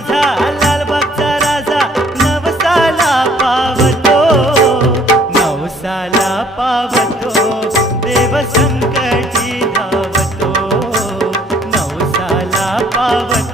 माझा लालबागचा राजा नवसाला पावतो, नवसाला पावतो, देव संकटी धावतो, नवसाला पावतो.